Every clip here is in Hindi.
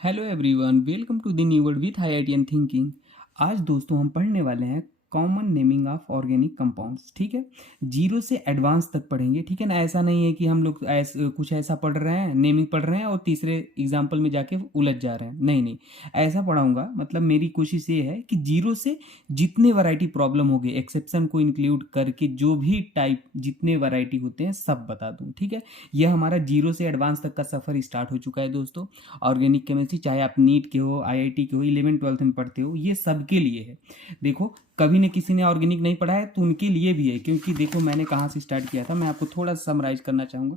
Hello everyone, welcome to the new word with IITN thinking. आज दोस्तों हम पढ़ने वाले हैं common naming of organic compounds. ठीक है, जीरो से एडवांस तक पढ़ेंगे। ठीक है ना, ऐसा नहीं है कि हम लोग कुछ ऐसा पढ़ रहे हैं, नेमिंग पढ़ रहे हैं और तीसरे एग्जाम्पल में जाके उलझ जा रहे हैं। नहीं नहीं, ऐसा पढ़ाऊंगा। मतलब मेरी कोशिश ये है कि जीरो से जितने वैरायटी प्रॉब्लम हो गए, एक्सेप्शन को इंक्लूड करके जो भी टाइप जितने वैरायटी होते हैं सब बता दूं। ठीक है, यह हमारा जीरो से एडवांस तक का सफ़र स्टार्ट हो चुका है दोस्तों। ऑर्गेनिक केमिस्ट्री चाहे आप नीट के हो, IIT के हो, 11th 12th में पढ़ते हो, ये सबके लिए है। देखो, कभी ने किसी ने ऑर्गेनिक नहीं पढ़ा है तो उनके लिए भी है, क्योंकि देखो मैंने कहाँ से स्टार्ट किया था, मैं आपको थोड़ा सा समराइज करना चाहूँगा।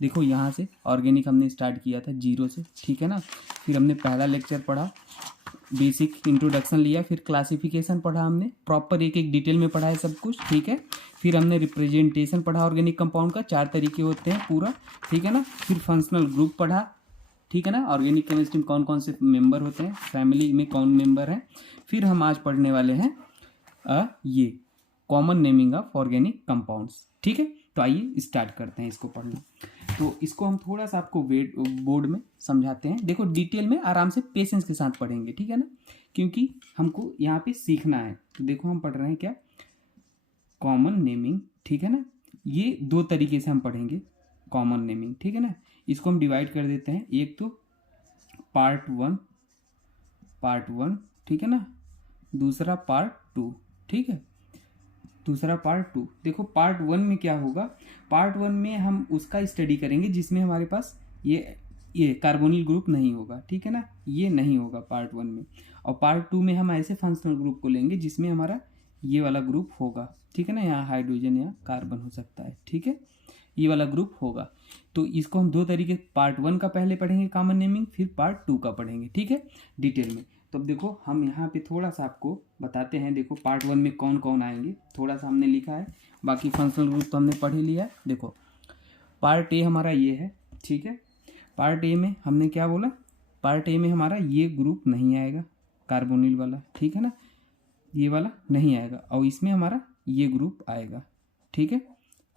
देखो, यहाँ से ऑर्गेनिक हमने स्टार्ट किया था जीरो से। ठीक है ना, फिर हमने पहला लेक्चर पढ़ा, बेसिक इंट्रोडक्शन लिया, फिर क्लासिफिकेशन पढ़ा, हमने प्रॉपर एक एक डिटेल में पढ़ा है सब कुछ। ठीक है, फिर हमने रिप्रेजेंटेशन पढ़ा ऑर्गेनिक कंपाउंड का, 4 तरीके होते हैं पूरा। ठीक है ना, फिर फंक्शनल ग्रुप पढ़ा। ठीक है ना, ऑर्गेनिक केमिस्ट्री में कौन कौन से मेंबर होते हैं, फैमिली में कौन मेंबर हैं। फिर हम आज पढ़ने वाले हैं ये common naming of organic compounds. ठीक है, तो आइए स्टार्ट करते हैं इसको पढ़ना। तो इसको हम थोड़ा सा आपको वेट बोर्ड में समझाते हैं। देखो, डिटेल में आराम से पेशेंस के साथ पढ़ेंगे। ठीक है ना, क्योंकि हमको यहाँ पे सीखना है। तो देखो, हम पढ़ रहे हैं क्या, कॉमन नेमिंग। ठीक है ना, ये 2 तरीके से हम पढ़ेंगे कॉमन नेमिंग। ठीक है ना, इसको हम डिवाइड कर देते हैं। एक तो पार्ट वन, ठीक है ना, दूसरा पार्ट 2। ठीक है, दूसरा पार्ट 2। देखो, पार्ट 1 में क्या होगा, पार्ट 1 में हम उसका स्टडी करेंगे जिसमें हमारे पास ये कार्बोनिल ग्रुप नहीं होगा। ठीक है ना, ये नहीं होगा पार्ट 1 में। और पार्ट 2 में हम ऐसे फंक्शनल ग्रुप को लेंगे जिसमें हमारा ये वाला ग्रुप होगा। ठीक है ना, यहाँ हाइड्रोजन या कार्बन हो सकता है। ठीक है, ये वाला ग्रुप होगा। तो इसको हम 2 तरीके, पार्ट 1 का पहले पढ़ेंगे कॉमन नेमिंग, फिर पार्ट 2 का पढ़ेंगे। ठीक है, डिटेल में। तो अब देखो, हम यहाँ पे थोड़ा सा आपको बताते हैं। देखो, पार्ट 1 में कौन कौन आएंगे, थोड़ा सा हमने लिखा है। बाकी फंक्शनल ग्रुप तो हमने पढ़ ही लिया है। देखो, पार्ट A हमारा ये है। ठीक है, पार्ट A में हमने क्या बोला, पार्ट A में हमारा ये ग्रुप नहीं आएगा, कार्बोनिल वाला। ठीक है ना, ये वाला नहीं आएगा, और इसमें हमारा ये ग्रुप आएगा। ठीक है,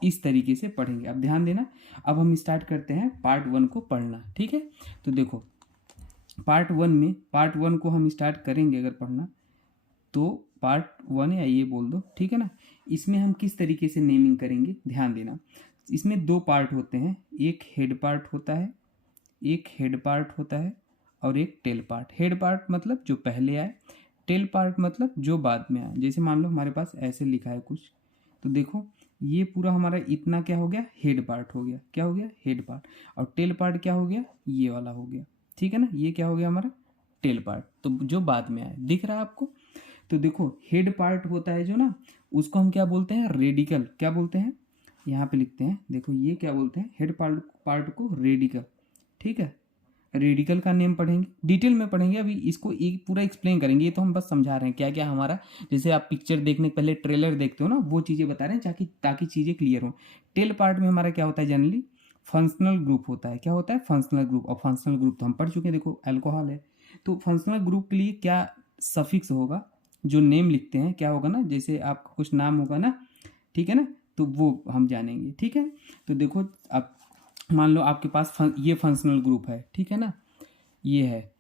इस तरीके से पढ़ेंगे। अब ध्यान देना, अब हम स्टार्ट करते हैं पार्ट 1 को पढ़ना। ठीक है, तो देखो, पार्ट 1 को हम स्टार्ट करेंगे अगर पढ़ना, तो पार्ट 1 या ये बोल दो। ठीक है ना, इसमें हम किस तरीके से नेमिंग करेंगे, ध्यान देना। इसमें 2 पार्ट होते हैं, एक हेड पार्ट होता है, और एक टेल पार्ट। हेड पार्ट मतलब जो पहले आए, टेल पार्ट मतलब जो बाद में आए। जैसे मान लो हमारे पास ऐसे लिखा है कुछ, तो देखो ये पूरा हमारा इतना क्या हो गया, हेड पार्ट हो गया। क्या हो गया, हेड पार्ट। और टेल पार्ट क्या हो गया, ये वाला हो गया। ठीक है ना, ये क्या हो गया हमारा, टेल पार्ट, तो जो बाद में आए। दिख रहा है आपको। तो देखो, हेड पार्ट होता है जो ना, उसको हम क्या बोलते हैं, रेडिकल। क्या बोलते हैं, यहाँ पे लिखते हैं। देखो, ये क्या बोलते हैं, हेड पार्ट को रेडिकल। ठीक है, रेडिकल का नेम पढ़ेंगे, डिटेल में पढ़ेंगे। अभी इसको एक पूरा एक्सप्लेन करेंगे, ये तो हम बस समझा रहे हैं क्या क्या हमारा। जैसे आप पिक्चर देखने के पहले ट्रेलर देखते हो ना, वो चीज़ें बता रहे हैं ताकि चीज़ें क्लियर हो। टेल पार्ट में हमारा क्या होता है, जनरली फंक्शनल ग्रुप होता है। क्या होता है, फंक्शनल ग्रुप। और फंक्शनल ग्रुप तो हम पढ़ चुके हैं, देखो अल्कोहल है। तो फंक्शनल ग्रुप के लिए क्या सफिक्स होगा, जो नेम लिखते हैं क्या होगा ना, जैसे आपका कुछ नाम होगा ना, ठीक है ना, तो वो हम जानेंगे। ठीक है, तो देखो, अब मान लो आपके पास ये फंक्शनल ग्रुप है। ठीक है ना, ये है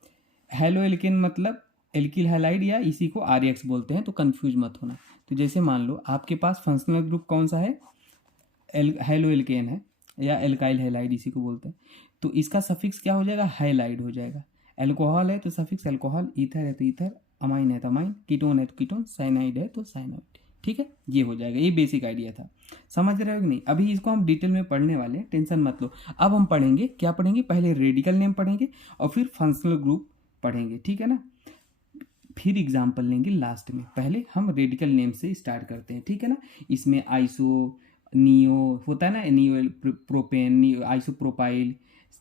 हेलो एल्केन, मतलब एल्किल हैलाइड, या इसी को RX बोलते हैं, तो कंफ्यूज मत होना। तो जैसे मान लो आपके पास फंक्शनल ग्रुप कौन सा है, हेलो एल्केन है, या एल्काइल हैलाइड इसी को बोलते हैं। तो इसका सफिक्स क्या हो जाएगा, हैलाइड हो जाएगा। अल्कोहल है तो सफिक्स अल्कोहल, ईथर है तो ईथर, अमाइन है तो अमाइन, कीटोन है तो कीटोन, साइनाइड है तो साइनाइड। ठीक है, ये हो जाएगा। ये बेसिक आइडिया था, समझ रहे हो कि नहीं। अभी इसको हम डिटेल में पढ़ने वाले हैं, टेंशन मत लो। अब हम पढ़ेंगे, क्या पढ़ेंगे, पहले रेडिकल नेम पढ़ेंगे और फिर फंक्शनल ग्रुप पढ़ेंगे। ठीक है ना, फिर एग्जाम्पल लेंगे लास्ट में। पहले हम रेडिकल नेम से स्टार्ट करते हैं। ठीक है ना, इसमें आइसो, नियो होता है ना, neo propane, neo isopropyl,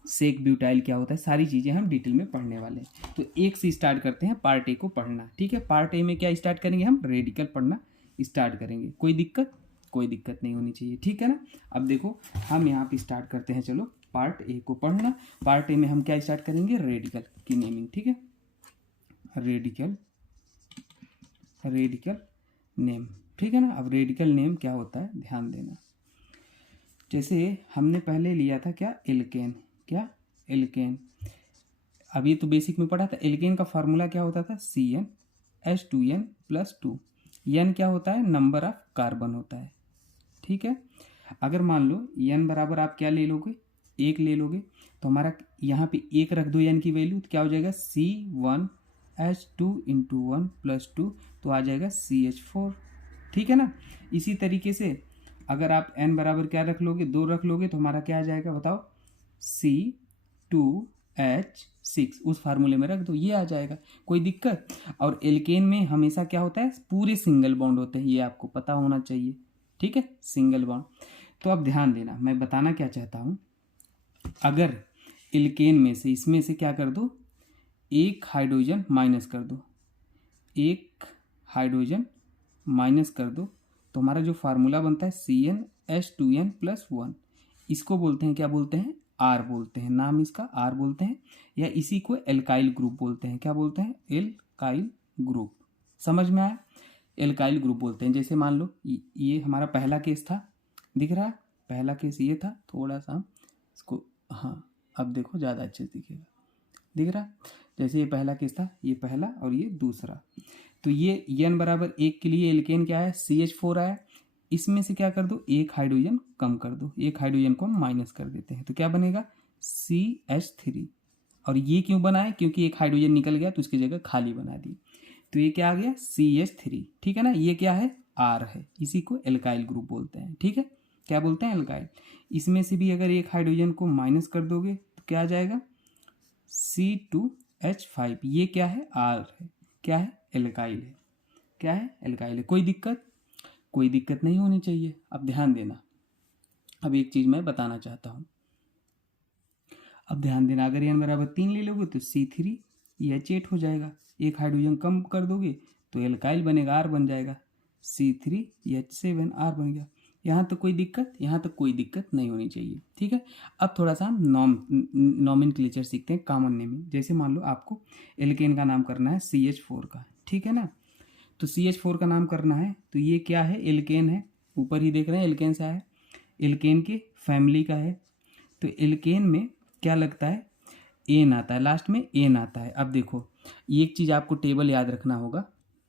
sec butyl क्या होता है, सारी चीज़ें हम डिटेल में पढ़ने वाले हैं। तो एक से स्टार्ट करते हैं, पार्ट A को पढ़ना। ठीक है, पार्ट A में क्या स्टार्ट करेंगे, हम रेडिकल पढ़ना स्टार्ट करेंगे। कोई दिक्कत नहीं होनी चाहिए। ठीक है ना, अब देखो, हम यहाँ पे स्टार्ट करते हैं। चलो, पार्ट A को पढ़ना। पार्ट A में हम क्या स्टार्ट करेंगे, रेडिकल की नेमिंग। ठीक है, रेडिकल नेम। ठीक है ना, अब रेडिकल नेम क्या होता है, ध्यान देना। जैसे हमने पहले लिया था क्या, एल्केन। क्या, एल्केन। अभी तो बेसिक में पढ़ा था, एल्केन का फार्मूला क्या होता था, CnH2n+2। n क्या होता है, नंबर ऑफ कार्बन होता है, ठीक है। अगर मान लो n बराबर आप क्या ले लोगे, 1 ले लोगे, तो हमारा यहाँ पे 1 रख दो n की वैल्यू, तो क्या हो जाएगा C1H2 × 1+2, तो आ जाएगा CH4, ठीक है ना। इसी तरीके से अगर आप n बराबर क्या रख लोगे, 2 रख लोगे, तो हमारा क्या आ जाएगा बताओ, C2H6, उस फार्मूले में रख दो, ये आ जाएगा, कोई दिक्कत। और एल्केन में हमेशा क्या होता है, पूरे सिंगल बॉन्ड होते हैं, ये आपको पता होना चाहिए, ठीक है, सिंगल बॉन्ड। तो अब ध्यान देना, मैं बताना क्या चाहता हूँ, अगर एल्केन में से इसमें से क्या कर दो, एक हाइड्रोजन माइनस कर दो, एक हाइड्रोजन माइनस कर दो, तो हमारा जो फार्मूला बनता है CnH2n+1, इसको बोलते हैं, क्या बोलते हैं, R बोलते हैं, नाम इसका R बोलते हैं, या इसी को एल्काइल ग्रुप बोलते हैं, क्या बोलते हैं, एल्काइल ग्रुप। समझ में आया, एल्काइल ग्रुप बोलते हैं। जैसे मान लो ये हमारा पहला केस था, दिख रहा है, पहला केस ये था, थोड़ा सा इसको, हाँ अब देखो ज़्यादा अच्छे से दिखेगा, दिख रहा, जैसे ये पहला केस था, ये पहला और ये दूसरा, तो ये n बराबर 1 के लिए एल्केन क्या है, CH4 आया, इसमें से क्या कर दो, एक हाइड्रोजन कम कर दो, एक हाइड्रोजन को हम माइनस कर देते हैं, तो क्या बनेगा, CH3। और ये क्यों बना है, क्योंकि एक हाइड्रोजन निकल गया तो उसकी जगह खाली बना दी, तो ये क्या आ गया, CH3, ठीक है ना। ये क्या है, R है, इसी को एल्काइल ग्रुप बोलते हैं, ठीक है, क्या बोलते हैं, एल्काइल। इसमें से भी अगर एक हाइड्रोजन को माइनस कर दोगे तो क्या आ जाएगा, C2H5, ये क्या है, R है, क्या है, एल्काइल है, क्या है, एल्काइल है। कोई दिक्कत, कोई दिक्कत नहीं होनी चाहिए। अब ध्यान देना, अब एक चीज़ मैं बताना चाहता हूँ, अब ध्यान देना, अगर n बराबर 3 ले लोगे तो C3H8 हो जाएगा, एक हाइड्रोजन कम कर दोगे तो एल्काइल बनेगा, R बन जाएगा, C3H7, R बन गया। यहाँ तक कोई दिक्कत, यहाँ तक कोई दिक्कत नहीं होनी चाहिए, ठीक है। अब थोड़ा सा हम नॉमेनक्लेचर सीखते हैं, कॉमन नेमिंग। जैसे मान लो आपको एल्केन का नाम करना है CH4 का, ठीक है ना, तो CH4 का नाम करना है, तो ये क्या है, एल्केन है, ऊपर ही देख रहे हैं एल्केन से है, एल्केन के फैमिली का है, तो एल्केन में क्या लगता है, एन आता है, लास्ट में एन आता है। अब देखो एक चीज़ आपको टेबल याद रखना होगा,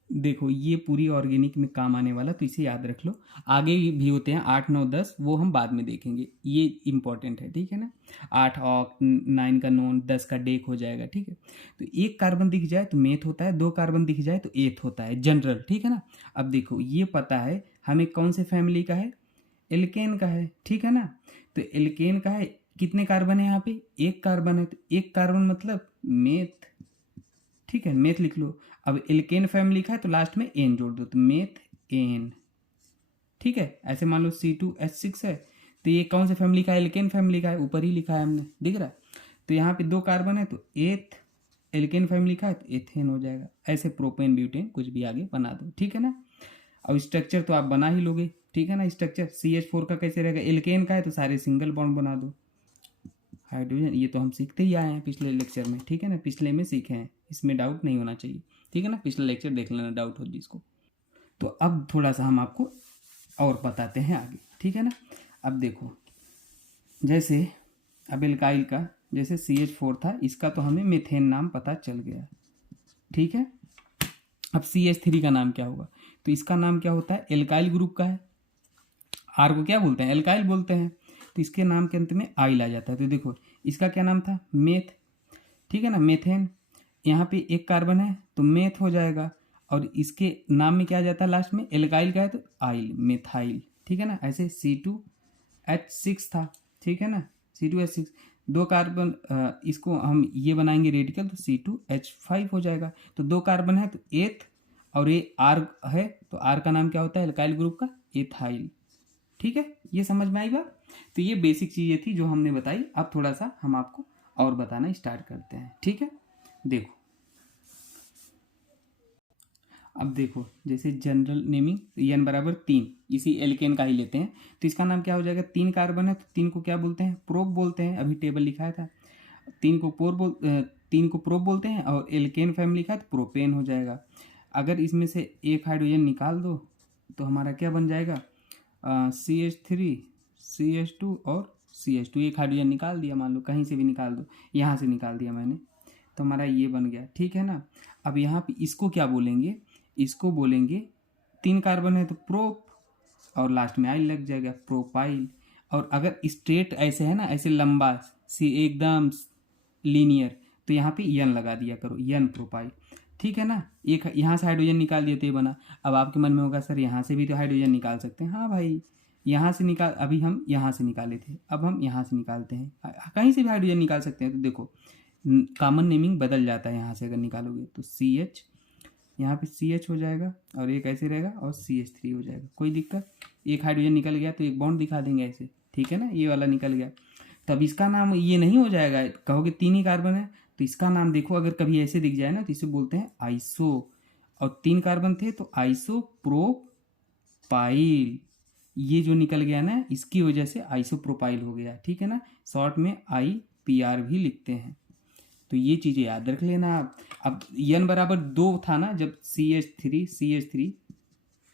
देखो ये पूरी ऑर्गेनिक में काम आने वाला, तो इसे याद रख लो, आगे भी होते हैं 8, 9, 10, वो हम बाद में देखेंगे, ये इंपॉर्टेंट है, ठीक है ना। 8 ऑक, 9 का नॉन, 10 का डेक हो जाएगा, ठीक है। तो एक कार्बन दिख जाए तो मेथ होता है, 2 कार्बन दिख जाए तो एथ होता है, जनरल, ठीक है ना। अब देखो ये पता है हमें कौन से फैमिली का है, एल्केन का है, ठीक है ना। तो एल्केन का है, कितने कार्बन है यहाँ पे, एक कार्बन है, तो एक कार्बन मतलब मेथ, ठीक है, मेथ लिख लो। अब एल्केन फैमिली का है तो लास्ट में एन जोड़ दो, तो मेथ एन, ठीक है। ऐसे मान लो C2H6 है, तो ये कौन से फैमिली का है, एल्केन फैमिली का है, ऊपर ही लिखा है हमने, दिख रहा है। तो यहाँ पे 2 कार्बन है तो एथ, एल्केन फैमिली का है तो एथेन हो जाएगा। ऐसे प्रोपेन, ब्यूटेन कुछ भी आगे बना दो, ठीक है ना। अब स्ट्रक्चर तो आप बना ही लोगे, ठीक है ना। स्ट्रक्चर CH4 का कैसे रहेगा, एल्केन का है तो सारे सिंगल बॉन्ड बना दो, हाइड्रोजन, ये तो हम सीखते ही आए हैं पिछले लेक्चर में, ठीक है ना, पिछले में सीखे हैं, इसमें डाउट नहीं होना चाहिए, ठीक है ना। पिछला लेक्चर देख लेना, डाउट हो जिसको। तो अब थोड़ा सा हम आपको और बताते हैं आगे, ठीक है ना। अब देखो जैसे अब एल्काइल का जैसे CH4 था, इसका तो हमें मेथेन नाम पता चल गया, ठीक है। अब CH3 का नाम क्या होगा, तो इसका नाम क्या होता है, एल्काइल ग्रुप का है, आर को क्या बोलते हैं, एल्काइल बोलते हैं, तो इसके नाम के अंत में आइल आ जाता है। तो देखो इसका क्या नाम था, मेथ, ठीक है ना, मेथेन। यहाँ पे एक कार्बन है तो मेथ हो जाएगा, और इसके नाम में क्या आ जाता है लास्ट में, एल्काइल का है तो आइल, मेथाइल, ठीक है ना। ऐसे C2H6 था, ठीक है ना, C2H6, 2 कार्बन, इसको हम ये बनाएंगे रेडिकल, तो C2H5 हो जाएगा। तो 2 कार्बन है तो एथ, और ये आर है तो आर का नाम क्या होता है, एल्काइल ग्रुप का, एथाइल, ठीक है। ये समझ में आई बात। तो ये बेसिक चीज़ें थी जो हमने बताई। अब थोड़ा सा हम आपको और बताना स्टार्ट करते हैं, ठीक है। देखो अब देखो जैसे जनरल नेमिंग, n बराबर 3, इसी एल्केन का ही लेते हैं, तो इसका नाम क्या हो जाएगा, 3 कार्बन है तो 3 को क्या बोलते हैं, प्रोप बोलते हैं, अभी टेबल लिखाया था। 3 को प्रोप बोलते हैं, और एल्केन फैमिली का है तो प्रोपेन हो जाएगा। अगर इसमें से एक हाइड्रोजन निकाल दो तो हमारा क्या बन जाएगा, CH3, CH2 और CH2, एक हाइड्रोजन निकाल दिया, मान लो कहीं से भी निकाल दो, यहाँ से निकाल दिया मैंने, तो हमारा ये बन गया, ठीक है ना। अब यहाँ पे इसको क्या बोलेंगे, इसको बोलेंगे 3 कार्बन है तो प्रोप, और लास्ट में आइल लग जाएगा, प्रोपाइल। और अगर स्ट्रेट ऐसे है ना, ऐसे लंबा सी एकदम लीनियर, तो यहाँ पे यन लगा दिया करो, यन प्रोपाइल, ठीक है ना। एक यहाँ से हाइड्रोजन निकाल दिए तो ये बना। अब आपके मन में होगा सर यहाँ से भी तो हाइड्रोजन निकाल सकते हैं। हाँ भाई, यहाँ से निकाल, अभी हम यहाँ से निकाले थे, अब हम यहाँ से निकालते हैं, कहीं से भी हाइड्रोजन निकाल सकते हैं। तो देखो कॉमन नेमिंग बदल जाता है यहाँ से अगर निकालोगे तो CH, यहाँ पे CH हो जाएगा और एक ऐसे रहेगा और CH3 हो जाएगा, कोई दिक्कत। एक हाइड्रोजन निकल गया तो एक बॉन्ड दिखा देंगे ऐसे, ठीक है ना, ये वाला निकल गया। तब इसका नाम ये नहीं हो जाएगा, कहोगे 3 ही कार्बन है तो इसका नाम देखो, अगर कभी ऐसे दिख जाए ना तो इसे बोलते हैं आइसो, और 3 कार्बन थे तो आइसोप्रोपाइल। ये जो निकल गया ना, इसकी वजह से आइसोप्रोपाइल हो गया, ठीक है ना। शॉर्ट में IPR भी लिखते हैं। तो ये चीज़ें याद रख लेना आप। अब n बराबर 2 था ना जब CH3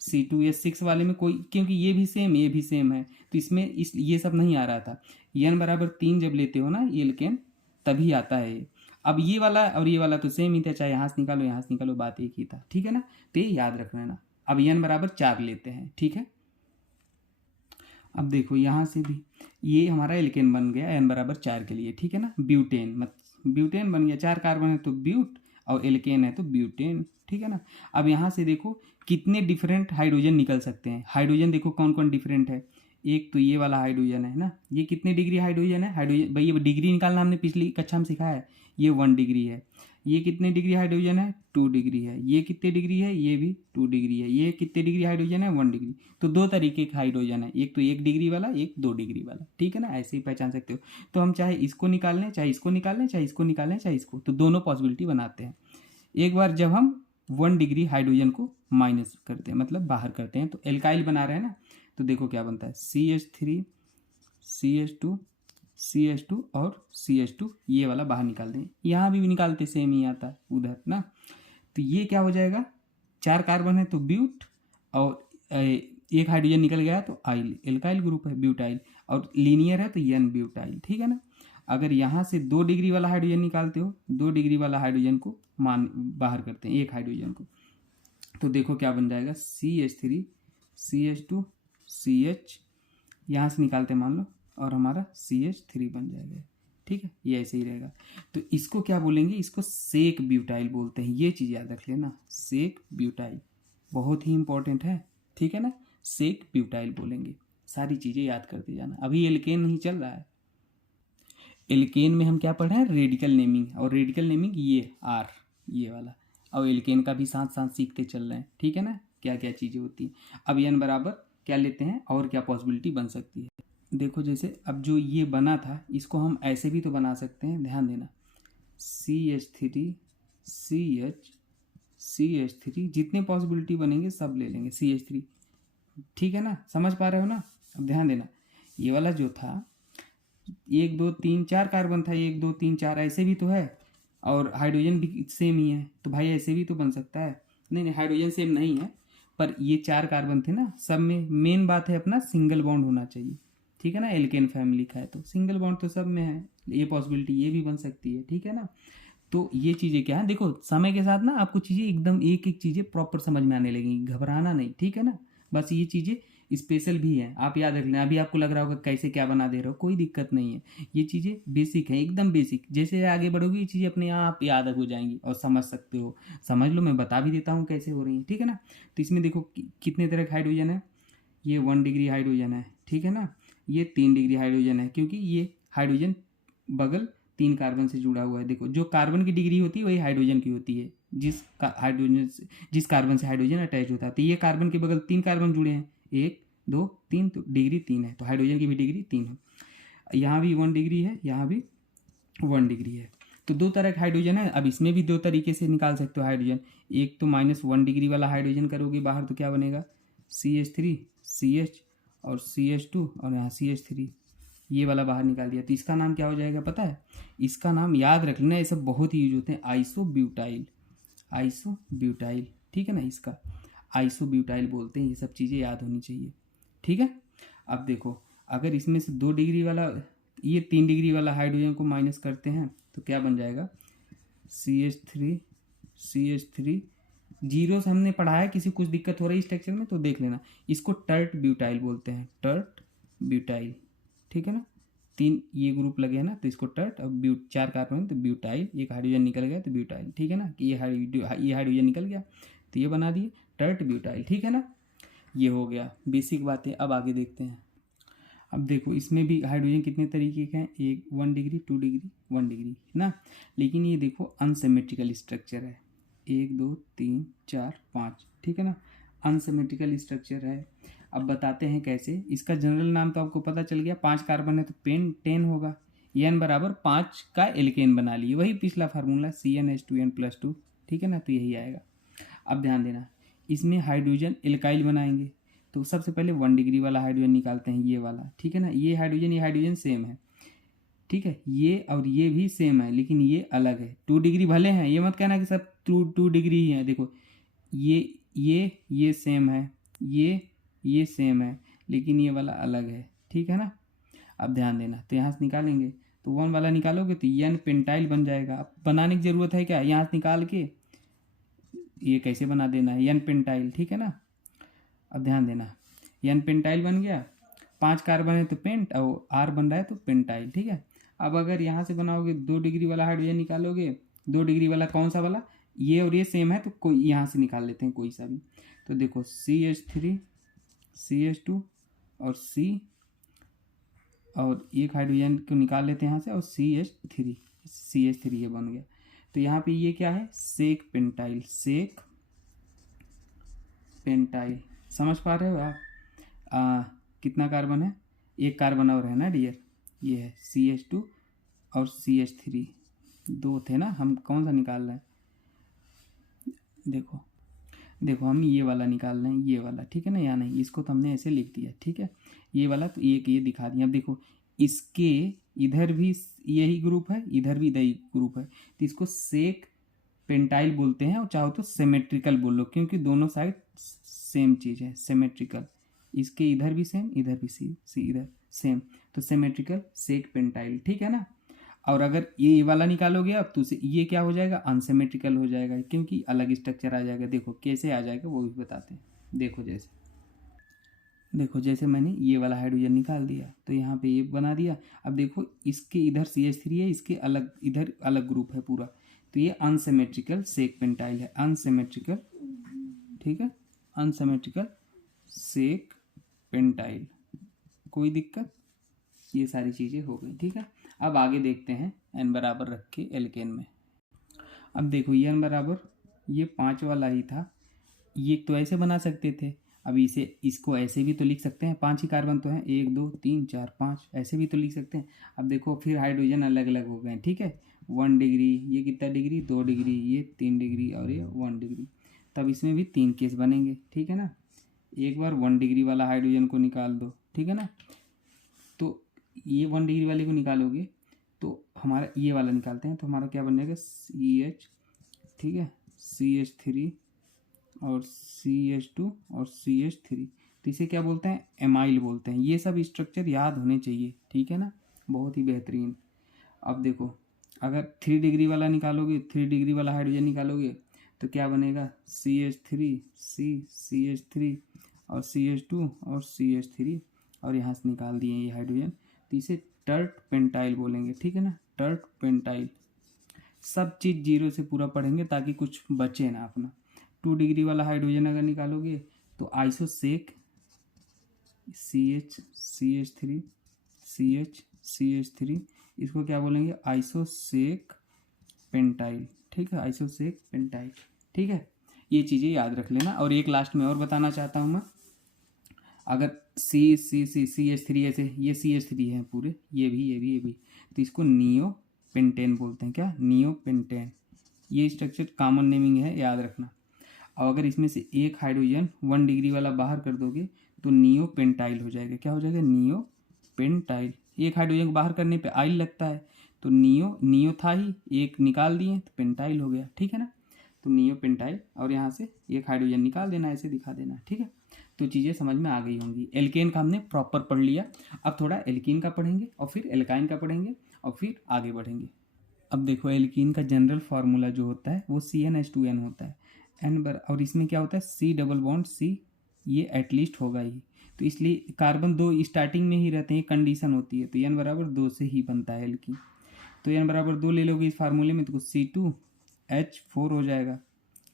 C2H6 वाले में, कोई क्योंकि ये भी सेम है तो इसमें ये सब नहीं आ रहा था। n बराबर 3 जब लेते हो ना एल्केन, तभी आता है ये। अब ये वाला और ये वाला तो सेम ही था, चाहे यहाँ से निकालो यहाँ से निकालो, बात एक ही था, ठीक है ना। तो ये याद रख लेना। अब n बराबर 4 लेते हैं, ठीक है। अब देखो यहाँ से भी ये हमारा एल्केन बन गया n बराबर 4 के लिए, ठीक है ना। ब्यूटेन ब्यूटेन बन गया, 4 कार्बन है तो ब्यूट, और एल्केन है तो ब्यूटेन, ठीक है ना। अब यहाँ से देखो कितने डिफरेंट हाइड्रोजन निकल सकते हैं। हाइड्रोजन देखो कौन कौन डिफरेंट है। एक तो ये वाला हाइड्रोजन है ना, ये कितने डिग्री हाइड्रोजन है, हाइड्रोजन भाई ये डिग्री निकालना हमने पिछली कक्षा में सिखाया है। ये 1 डिग्री है। ये कितने डिग्री हाइड्रोजन है, 2 डिग्री है। ये कितने डिग्री है, ये भी 2 डिग्री है। ये कितने डिग्री हाइड्रोजन है, 1 डिग्री। तो 2 तरीके का हाइड्रोजन है, एक तो 1 डिग्री वाला, एक 2 डिग्री वाला, ठीक है ना। ऐसे ही पहचान सकते हो। तो हम चाहे इसको निकाल लें, चाहे इसको निकाल लें, चाहे इसको निकाल लें, चाहे इसको, तो दोनों पॉसिबिलिटी बनाते हैं। एक बार जब हम 1 डिग्री हाइड्रोजन को माइनस करते हैं, मतलब बाहर करते हैं, तो एल्काइल बना रहे हैं ना, तो देखो क्या बनता है, CH3 CH2 CH2 और CH2, ये वाला बाहर निकाल दें। यहाँ भी निकालते सेम ही आता है उधर ना। तो ये क्या हो जाएगा, 4 कार्बन है तो ब्यूट, और एक हाइड्रोजन निकल गया तो आइल, एल्काइल ग्रुप है ब्यूटाइल, और लीनियर है तो n ब्यूटाइल, ठीक है ना। अगर यहाँ से 2 डिग्री वाला हाइड्रोजन निकालते हो, 2 डिग्री वाला हाइड्रोजन को बाहर करते हैं, एक हाइड्रोजन को, तो देखो क्या बन जाएगा, CH3 CH2 CH, यहाँ से निकालते हैं मान लो, और हमारा CH3 बन जाएगा, ठीक है। ये ऐसे ही रहेगा। तो इसको क्या बोलेंगे, इसको सेक ब्यूटाइल बोलते हैं। ये चीज़ याद रख लेना, सेक ब्यूटाइल बहुत ही इंपॉर्टेंट है, ठीक है ना। सेक ब्यूटाइल बोलेंगे, सारी चीज़ें याद करते जाना। अभी एल्केन नहीं चल रहा है। एल्केन में हम क्या पढ़ रहे हैं, रेडिकल नेमिंग, और रेडिकल नेमिंग ये R, ये वाला, और एल्केन का भी साथ साथ सीखते चल रहे हैं, ठीक है ना, क्या क्या चीज़ें होती हैं। अब n बराबर क्या लेते हैं, और क्या पॉसिबिलिटी बन सकती है। देखो जैसे अब जो ये बना था, इसको हम ऐसे भी तो बना सकते हैं, ध्यान देना, CH3 CH CH3, जितने पॉसिबिलिटी बनेंगे सब ले लेंगे CH3, ठीक है ना, समझ पा रहे हो ना। अब ध्यान देना, ये वाला जो था 1 2 3 4 कार्बन था, 1 2 3 4 ऐसे भी तो है, और हाइड्रोजन भी सेम ही है, तो भाई ऐसे भी तो बन सकता है। नहीं हाइड्रोजन सेम नहीं है, पर ये 4 कार्बन थे ना, सब में मेन बात है अपना सिंगल बॉन्ड होना चाहिए, ठीक है ना। एल्केन फैमिली का है तो सिंगल बॉन्ड तो सब में है, ये पॉसिबिलिटी ये भी बन सकती है, ठीक है ना। तो ये चीज़ें क्या है, देखो समय के साथ ना आपको चीज़ें एकदम एक एक चीज़ें प्रॉपर समझ में आने लगेंगी, घबराना नहीं, ठीक है ना। बस ये चीज़ें स्पेशल भी हैं, आप याद रख लेना। अभी आपको लग रहा होगा कैसे क्या बना दे रहे हो, कोई दिक्कत नहीं है, ये चीज़ें बेसिक हैं, एकदम बेसिक। जैसे आगे बढ़ोगे ये चीज़ें अपने आप याद हो जाएंगी और समझ सकते हो। समझ लो, मैं बता भी देता हूँ कैसे हो रही है, ठीक है ना। तो इसमें देखो कितने तरह का हाइड्रोजन है, ये 1 डिग्री हाइड्रोजन है, ठीक है ना। ये 3 डिग्री हाइड्रोजन है, क्योंकि ये हाइड्रोजन बगल 3 कार्बन से जुड़ा हुआ है। देखो जो कार्बन की डिग्री होती है वही हाइड्रोजन की होती है, जिस कार्बन से हाइड्रोजन अटैच होता है। तो ये कार्बन के बगल 3 कार्बन जुड़े हैं, 1 2 3, तो डिग्री 3 है, तो हाइड्रोजन की भी डिग्री 3 है। यहाँ भी 1 डिग्री है, यहाँ भी 1 डिग्री है। तो 2 तरह का हाइड्रोजन है। अब इसमें भी 2 तरीके से निकाल सकते हो हाइड्रोजन। एक तो -1 डिग्री वाला हाइड्रोजन करोगे बाहर, तो क्या बनेगा, CH3 CH और CH2, और यहाँ CH3, ये वाला बाहर निकाल दिया। तो इसका नाम क्या हो जाएगा पता है, इसका नाम याद रख लेना, ये सब बहुत ही यूज होते हैं, आइसोब्यूटाइल, आइसोब्यूटाइल, ठीक है ना। इसका आइसोब्यूटाइल बोलते हैं, ये सब चीज़ें याद होनी चाहिए, ठीक है। अब देखो अगर इसमें से 2 डिग्री वाला, ये 3 डिग्री वाला हाइड्रोजन को माइनस करते हैं तो क्या बन जाएगा, CH3 जीरो से हमने पढ़ा है, किसी कुछ दिक्कत हो रही है स्ट्रक्चर में तो देख लेना। इसको टर्ट ब्यूटाइल बोलते हैं, टर्ट ब्यूटाइल, ठीक है ना। 3 ये ग्रुप लगे हैं ना, तो इसको टर्ट, अब 4 कार्बन तो ब्यूटाइल, एक हाइड्रोजन निकल गया तो ब्यूटाइल, ठीक है ना, कि ये हाइड्रोजन निकल गया तो ये बना दिए टर्ट ब्यूटाइल, ठीक है ना। ये हो गया बेसिक बातें। अब आगे देखते हैं। अब देखो इसमें भी हाइड्रोजन कितने तरीके के हैं, 1 डिग्री, 2 डिग्री, 1 डिग्री ना। लेकिन ये देखो अनसिमेट्रिकल स्ट्रक्चर है, 1 2 3 4 5, ठीक है ना, अनसिमेट्रिकल स्ट्रक्चर है। अब बताते हैं कैसे। इसका जनरल नाम तो आपको पता चल गया, 5 कार्बन है तो पेंटेन होगा, n बराबर 5 का एल्केन बना लिए, वही पिछला फार्मूला CnH2n+2, ठीक है ना, तो यही आएगा। अब ध्यान देना, इसमें हाइड्रोजन एल्काइल बनाएंगे तो सबसे पहले 1 डिग्री वाला हाइड्रोजन निकालते हैं, ये वाला, ठीक है ना। ये हाइड्रोजन सेम है, ठीक है, ये और ये भी सेम है, लेकिन ये अलग है। 2 डिग्री भले हैं, ये मत कहना कि सब 2 डिग्री ही है। देखो ये सेम है, ये सेम है, लेकिन ये वाला अलग है, ठीक है ना। अब ध्यान देना, तो यहाँ से निकालेंगे तो 1 वाला निकालोगे तो n पेंटाइल बन जाएगा। अब बनाने की ज़रूरत है क्या, यहाँ से निकाल के ये कैसे बना देना है, n पेंटाइल, ठीक है ना। अब ध्यान देना, n पेंटाइल बन गया, 5 कार्बन है तो पेंट, और R बन रहा है तो पेंटाइल, ठीक है। अब अगर यहाँ से बनाओगे 2 डिग्री वाला हाइड्रोजन निकालोगे, 2 डिग्री वाला कौन सा वाला, ये और ये सेम है तो कोई यहाँ से निकाल लेते हैं कोई सा भी। तो देखो CH3 CH2 और C, और एक हाइड्रोजन को निकाल लेते हैं यहाँ से, और CH3 ये बन गया। तो यहाँ पे ये क्या है, सेक पेंटाइल, समझ पा रहे हो आप। कितना कार्बन है, 1 कार्बन और है ना डियर, ये है CH2 और CH3, 2 थे ना, हम कौन सा निकाल रहे हैं, देखो हम ये वाला निकाल रहे हैं, ये वाला, ठीक है ना, या नहीं, इसको तो हमने ऐसे लिख दिया, ठीक है, ये वाला तो एक ये दिखा दिया। अब देखो इसके इधर भी यही ग्रुप है, इधर भी यही ग्रुप है, तो इसको सेक पेंटाइल बोलते हैं, और चाहो तो सिमेट्रिकल बोल लो, क्योंकि दोनों साइड सेम चीज़ है, सिमेट्रिकल। इसके इधर भी सेम, इधर भी सी इधर सेम, तो सिमेट्रिकल सेक पेंटाइल, ठीक है ना। और अगर ये वाला निकालोगे अब तो ये क्या हो जाएगा, अनसिमेट्रिकल हो जाएगा, क्योंकि अलग स्ट्रक्चर आ जाएगा। देखो कैसे आ जाएगा वो भी बताते हैं। देखो जैसे मैंने ये वाला हाइड्रोजन निकाल दिया तो यहाँ पे ये बना दिया। अब देखो इसके इधर CH3 है, इसके अलग इधर अलग ग्रुप है पूरा, तो ये अनसिमेट्रिकल सेक पेंटाइल है, अनसिमेट्रिकल, ठीक है, अनसिमेट्रिकल सेक पेंटाइल। कोई दिक्कत, ये सारी चीज़ें हो गई, ठीक है। अब आगे देखते हैं n बराबर रख के एल्केन में। अब देखो ये n बराबर ये 5 वाला ही था, ये तो ऐसे बना सकते थे, अब इसको ऐसे भी तो लिख सकते हैं, 5 ही कार्बन तो हैं, 1 2 3 4 5, ऐसे भी तो लिख सकते हैं। अब देखो फिर हाइड्रोजन अलग अलग हो गए, ठीक है, 1 डिग्री, ये कितना डिग्री, 2 डिग्री, ये 3 डिग्री, और ये 1 डिग्री। तब इसमें भी 3 केस बनेंगे, ठीक है ना। एक बार 1 डिग्री वाला हाइड्रोजन को निकाल दो, ठीक है ना, तो ये 1 डिग्री वाले को निकालोगे तो हमारा ये वाला निकालते हैं, तो हमारा क्या बन जाएगा, CH, ठीक है, CH3 और CH2 और CH3, तो इसे क्या बोलते हैं, एमाइल बोलते हैं। ये सब स्ट्रक्चर याद होने चाहिए, ठीक है ना, बहुत ही बेहतरीन। अब देखो अगर 3 डिग्री वाला निकालोगे, 3 डिग्री वाला हाइड्रोजन निकालोगे तो क्या बनेगा, CH3 CH3 और CH2 और CH3, और यहाँ से निकाल दिए ये हाइड्रोजन, तो इसे टर्ट पेंटाइल बोलेंगे, ठीक है ना, टर्ट पेंटाइल। सब चीज़ जीरो से पूरा पढ़ेंगे ताकि कुछ बचे ना अपना। 2 डिग्री वाला हाइड्रोजन अगर निकालोगे तो आइसोसेक CH3 CH3, इसको क्या बोलेंगे, आइसोसेक पेंटाइल, ठीक है, आइसोसेक पेंटाइल, ठीक है। ये चीज़ें याद रख लेना। और एक लास्ट में और बताना चाहता हूँ मैं, अगर CH3 ऐसे, ये CH3 है पूरे, ये भी, तो इसको नियो पेंटेन बोलते हैं, क्या, नियो पेंटेन। ये स्ट्रक्चर कॉमन नेमिंग है, याद रखना। और अगर इसमें से एक हाइड्रोजन 1 डिग्री वाला बाहर कर दोगे तो नियो पेंटाइल हो जाएगा, क्या हो जाएगा, नियो पेंटाइल। एक हाइड्रोजन को बाहर करने पे आइल लगता है, तो नियो था ही, एक निकाल दिए तो पेंटाइल हो गया, ठीक है ना, तो नियो पेंटाइल। और यहाँ से एक हाइड्रोजन निकाल देना, ऐसे दिखा देना, ठीक है। तो चीज़ें समझ में आ गई होंगी। एल्केन का हमने प्रॉपर पढ़ लिया, अब थोड़ा एल्कीन का पढ़ेंगे और फिर एल्काइन का पढ़ेंगे और फिर आगे बढ़ेंगे। अब देखो एल्कीन का जनरल फार्मूला जो होता है वो CnH2n होता है। और इसमें क्या होता है C डबल बॉन्ड C, ये एटलीस्ट होगा ही। तो इसलिए कार्बन 2 स्टार्टिंग में ही रहते हैं, कंडीशन होती है, तो n बराबर 2 से ही बनता है एल्कीन। तो n बराबर 2 ले लोगे इस फार्मूले में तो C2H4 हो जाएगा।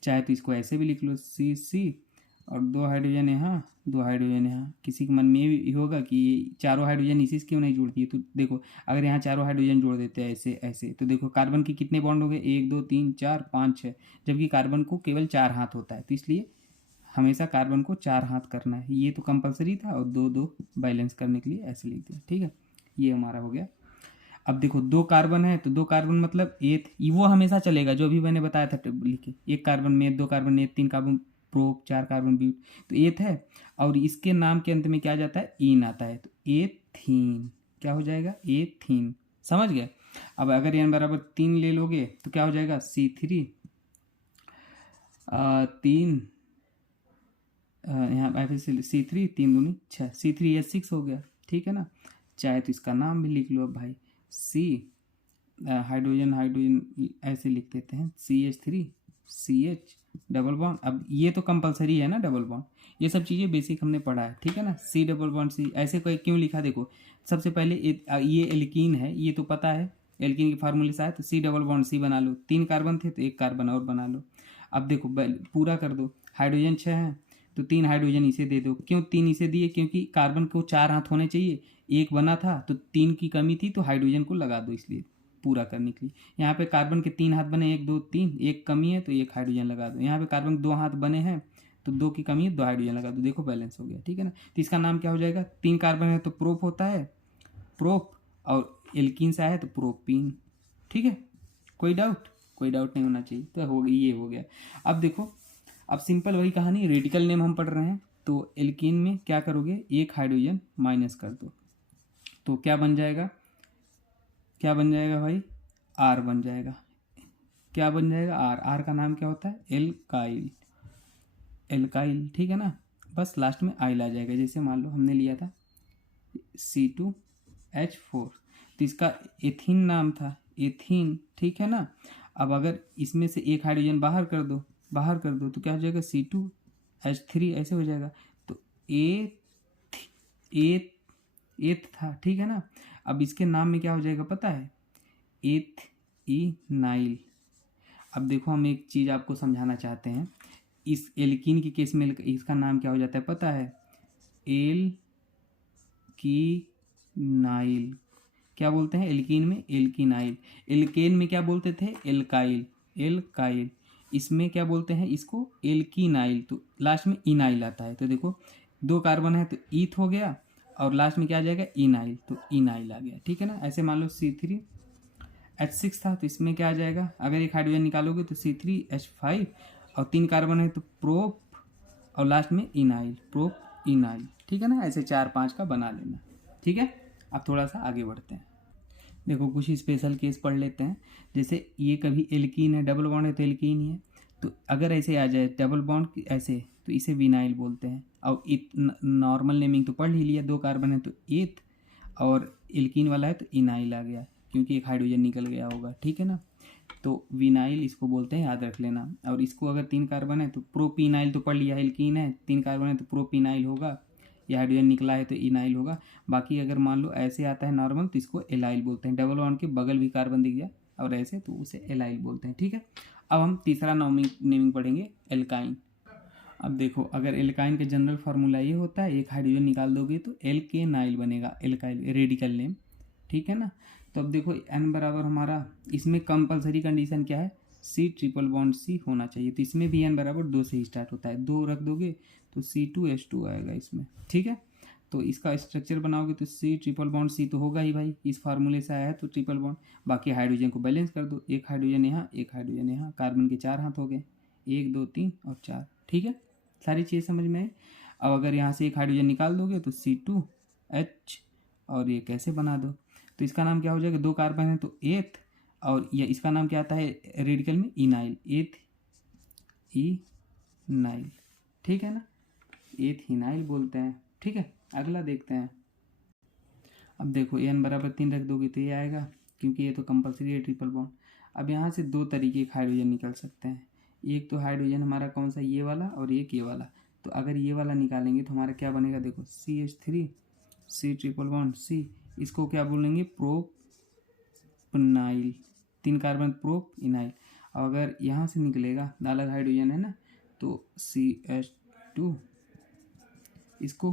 चाहे तो इसको ऐसे भी लिख लो CC, और 2 हाइड्रोजन यहाँ 2 हाइड्रोजन यहाँ। किसी के मन में भी होगा कि ये चारों हाइड्रोजन इसी से क्यों नहीं जुड़ती है, तो देखो अगर यहाँ चारों हाइड्रोजन जोड़ देते हैं ऐसे ऐसे, तो देखो कार्बन के कितने बॉन्ड हो गए, 1 2 3 4 5 6, जबकि कार्बन को केवल 4 हाथ होता है। तो इसलिए हमेशा कार्बन को 4 हाथ करना है, ये तो कंपलसरी था, और 2 2 बैलेंस करने के लिए ऐसे लिख दिया। ठीक है, ये हमारा हो गया। अब देखो 2 कार्बन है तो 2 कार्बन मतलब एथ, वो हमेशा चलेगा जो अभी मैंने बताया था लिख के, 1 कार्बन में 2 कार्बन एथ, 3 कार्बन प्रोप, 4 कार्बन ब्यूट, तो एथ है। और इसके नाम के अंत में क्या जाता है, इन आता है, तो एथीन क्या हो जाएगा, एथीन। समझ गए। अब अगर n बराबर 3 ले लोगे तो क्या हो जाएगा, C3 3, यहाँ फिर C3 3 दूनी 6, C3H6 हो गया। ठीक है ना, चाहे तो इसका नाम भी लिख लो भाई, C हाइड्रोजन हाइड्रोजन ऐसे लिख देते हैं, CH3 CH डबल बॉन्ड। अब ये तो कंपलसरी है ना डबल बॉन्ड, ये सब चीज़ें बेसिक हमने पढ़ा है। ठीक है ना, C डबल बॉन्ड C ऐसे कोई क्यों लिखा, देखो सबसे पहले ये एल्कीन है, ये तो पता है एल्कीन के फार्मूले से आए, तो C डबल बॉन्ड C बना लो। 3 कार्बन थे तो 1 कार्बन और बना लो। अब देखो पूरा कर दो, हाइड्रोजन 6 है तो 3 हाइड्रोजन इसे दे दो। क्यों 3 इसे दिए, क्योंकि कार्बन को 4 हाथ होने चाहिए, 1 बना था तो 3 की कमी थी, तो हाइड्रोजन को लगा दो इसलिए पूरा करने के लिए। यहाँ पे कार्बन के 3 हाथ बने, 1 2 3, 1 कमी है तो 1 हाइड्रोजन लगा दो। यहाँ पे कार्बन के 2 हाथ बने हैं तो 2 की कमी है, 2 हाइड्रोजन लगा दो। देखो बैलेंस हो गया। ठीक है ना, तो इसका नाम क्या हो जाएगा, 3 कार्बन है तो प्रोप होता है, प्रोप, और एल्कीन से आया है तो प्रोपीन। ठीक है, कोई डाउट, कोई डाउट नहीं होना चाहिए। तो हो गई, ये हो गया। अब देखो, अब सिंपल वही कहानी, रेडिकल नेम हम पढ़ रहे हैं, तो एल्कीन में क्या करोगे, 1 हाइड्रोजन माइनस कर दो, तो क्या बन जाएगा, क्या बन जाएगा भाई, R बन जाएगा। क्या बन जाएगा, R का नाम क्या होता है, एल्काइल, एल्काइल। ठीक है ना, बस लास्ट में आइल आ जाएगा। जैसे मान लो हमने लिया था C2H4, तो इसका एथीन नाम था, एथीन। ठीक है ना, अब अगर इसमें से 1 हाइड्रोजन बाहर कर दो, बाहर कर दो, तो क्या हो जाएगा, C2H3 ऐसे हो जाएगा। तो एथ एथ एथ था। ठीक है ना, अब इसके नाम में क्या हो जाएगा पता है, एथीनाइल। अब देखो हम एक चीज़ आपको समझाना चाहते हैं, इस एल्कीन के केस में इसका नाम क्या हो जाता है पता है, एल्कीनाइल। क्या बोलते हैं एल्कीन में, एल्कीनाइल। एल्केन में क्या बोलते थे, एल्काइल, एल्काइल। इसमें क्या बोलते हैं इसको, एल्कीनाइल, तो लास्ट में इनाइल आता है। तो देखो 2 कार्बन है तो ईथ हो गया, और लास्ट में क्या आ जाएगा, इनाइल, तो इनाइल आ गया। ठीक है ना, ऐसे मान लो C3H6 था तो इसमें क्या आ जाएगा, अगर 1 हाइड्रोजन निकालोगे तो C3H5, और 3 कार्बन है तो प्रोप, और लास्ट में इनाइल, प्रोप इनाइल। ठीक है ना, ऐसे 4 5 का बना लेना। ठीक है, अब थोड़ा सा आगे बढ़ते हैं। देखो कुछ स्पेशल केस पढ़ लेते हैं। जैसे ये कभी एल्कीन है, डबल बॉन्ड है तो एल्कीन ही है, तो अगर ऐसे आ जाए डबल बॉन्ड ऐसे, तो इसे विनाइल बोलते हैं। और नॉर्मल नेमिंग तो पढ़ ही लिया, 2 कार्बन है तो एथ, और एल्कीन वाला है तो इनाइल आ गया, क्योंकि 1 हाइड्रोजन निकल गया होगा। ठीक है ना, तो विनाइल इसको बोलते हैं, याद रख लेना। और इसको अगर 3 कार्बन है तो प्रोपिनाइल तो पढ़ लिया, एल्कीन है, 3 कार्बन है तो प्रोपिनाइल होगा, ये हाइड्रोजन निकला है तो इनाइल होगा। बाकी अगर मान लो ऐसे आता है नॉर्मल तो इसको एलाइल बोलते हैं, डबल बॉन्ड के बगल भी कार्बन दिख गया और ऐसे, तो उसे एलाइल बोलते हैं। ठीक है, अब हम तीसरा नेमिंग पढ़ेंगे, एल्काइन। अब देखो अगर एल्काइन का जनरल फार्मूला ये होता है, 1 हाइड्रोजन निकाल दोगे तो एल्केनाइल बनेगा, एल्काइल रेडिकल नेम। ठीक है ना, तो अब देखो n बराबर हमारा, इसमें कंपलसरी कंडीशन क्या है, C ट्रिपल बॉन्ड C होना चाहिए, तो इसमें भी n बराबर 2 से ही स्टार्ट होता है, 2 रख दोगे तो C2H2 आएगा इसमें। ठीक है, तो इसका स्ट्रक्चर बनाओगे तो C ट्रिपल बॉन्ड C तो होगा ही भाई, इस फार्मूले से आया है तो ट्रिपल बॉन्ड। बाकी हाइड्रोजन को बैलेंस कर दो, 1 हाइड्रोजन यहाँ 1 हाइड्रोजन यहाँ, कार्बन के 4 हाथ हो गए, 1 2 3 और 4। ठीक है, सारी चीज़ समझ में है। अब अगर यहाँ से 1 हाइड्रोजन निकाल दोगे तो C2H, और ये कैसे बना दो, तो इसका नाम क्या हो जाएगा, 2 कार्बन है तो एथ, और ये इसका नाम क्या आता है रेडिकल में, इनाइल, एथ इनाइल। ठीक है ना, एथ इनाइल बोलते हैं। ठीक है, अगला देखते हैं। अब देखो n बराबर 3 रख दोगे तो ये आएगा, क्योंकि ये तो कंपलसरी है ट्रिपल बॉन्ड। अब यहाँ से दो तरीके के हाइड्रोजन निकल सकते हैं। एक तो हाइड्रोजन हमारा कौन सा, ये वाला, और एक ये वाला। तो अगर ये वाला निकालेंगे तो हमारा क्या बनेगा, देखो CH3 C triple bond C, इसको क्या बोलेंगे, प्रोपनाइल, 3 कार्बन प्रोपइनाइल। और अगर यहाँ से निकलेगा, अलग हाइड्रोजन है ना, तो CH2, इसको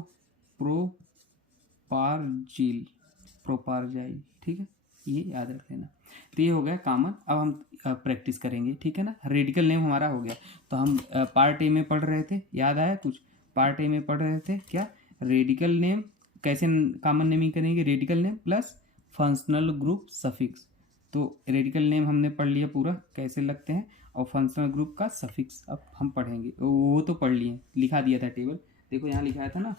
प्रोपारजाइल, ठीक है, ये याद रख लेना। तो ये हो गया कॉमन। अब हम प्रैक्टिस करेंगे, ठीक है ना। रेडिकल नेम हमारा हो गया। तो हम पार्ट ए में पढ़ रहे थे, याद आया कुछ, पार्ट ए में पढ़ रहे थे क्या, रेडिकल नेम कैसे कॉमन नेमिंग करेंगे, radical name plus functional group suffix. तो रेडिकल नेम हमने पढ़ लिया पूरा कैसे लगते हैं, और फंक्शनल ग्रुप का सफिक्स अब हम पढ़ेंगे। वो तो पढ़ लिए, लिखा दिया था टेबल, देखो यहाँ लिखाया था ना,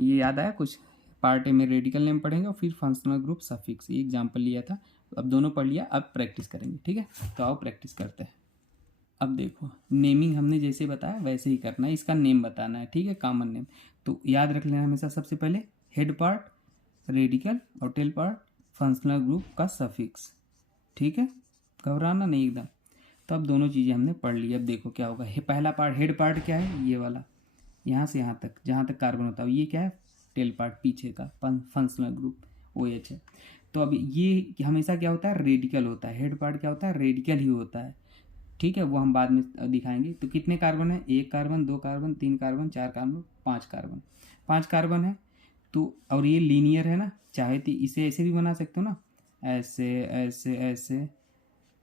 ये याद आया कुछ। पार्ट ए में रेडिकल नेम पढ़ेंगे और फिर फंक्शनल ग्रुप सफिक्स, ये एग्जाम्पल लिया था। अब दोनों पढ़ लिया, अब प्रैक्टिस करेंगे, ठीक है। तो आओ प्रैक्टिस करते हैं। अब देखो, नेमिंग हमने जैसे बताया वैसे ही करना है, इसका नेम बताना है, ठीक है, कॉमन नेम। तो याद रख लेना हमेशा, सबसे पहले हेड पार्ट रेडिकल और टेल पार्ट फंक्शनल ग्रुप का सफिक्स, ठीक है, घबराना नहीं एकदम। तो अब दोनों चीज़ें हमने पढ़ ली। अब देखो क्या होगा, पहला पार्ट हेड पार्ट क्या है, ये वाला, यहाँ से यहाँ तक जहाँ तक कार्बन होता है, ये क्या है, टेल पार्ट पीछे का फंक्शनल ग्रुप OH है। तो अब ये हमेशा क्या होता है, रेडिकल होता है। हेड पार्ट क्या होता है, रेडिकल ही होता है, ठीक है, वो हम बाद में दिखाएंगे। तो कितने कार्बन है, 1 carbon 2 carbon 3 carbon 4 carbon 5 carbon, 5 carbon है। तो और ये लीनियर है ना, चाहे तो इसे ऐसे भी बना सकते हो ना, ऐसे ऐसे ऐसे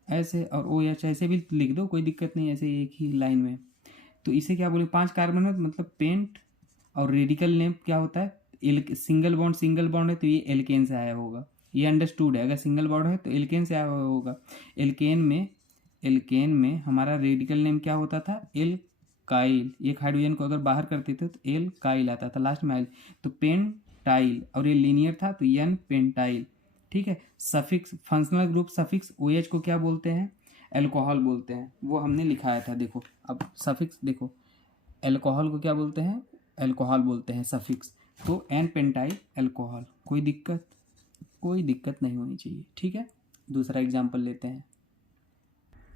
ऐसे, और OH ऐसे भी लिख दो, कोई दिक्कत नहीं, ऐसे एक ही लाइन में। तो इसे क्या बोले, 5 कार्बन है मतलब पेंट। और रेडिकल नेम क्या होता है, सिंगल बॉन्ड है तो ये एल्केन से आया होगा, ये अंडरस्टूड है। अगर सिंगल बॉन्ड है तो एल्केन से आया होगा। एल्केन में हमारा रेडिकल नेम क्या होता था, एल्काइल। एक हाइड्रोजन को अगर बाहर करते थे तो एल्काइल आता था लास्ट में, तो पेंटाइल, और ये लीनियर था तो एन पेंटाइल, ठीक है। Suffix functional group suffix OH को क्या बोलते हैं, एल्कोहल बोलते हैं, वो हमने लिखाया था। देखो अब सफिक्स देखो, एल्कोहल को क्या बोलते हैं, एल्कोहल बोलते हैं सफिक्स। तो एन पेंटाइल एल्कोहल, कोई दिक्कत नहीं होनी चाहिए, ठीक है। दूसरा एग्जांपल लेते हैं।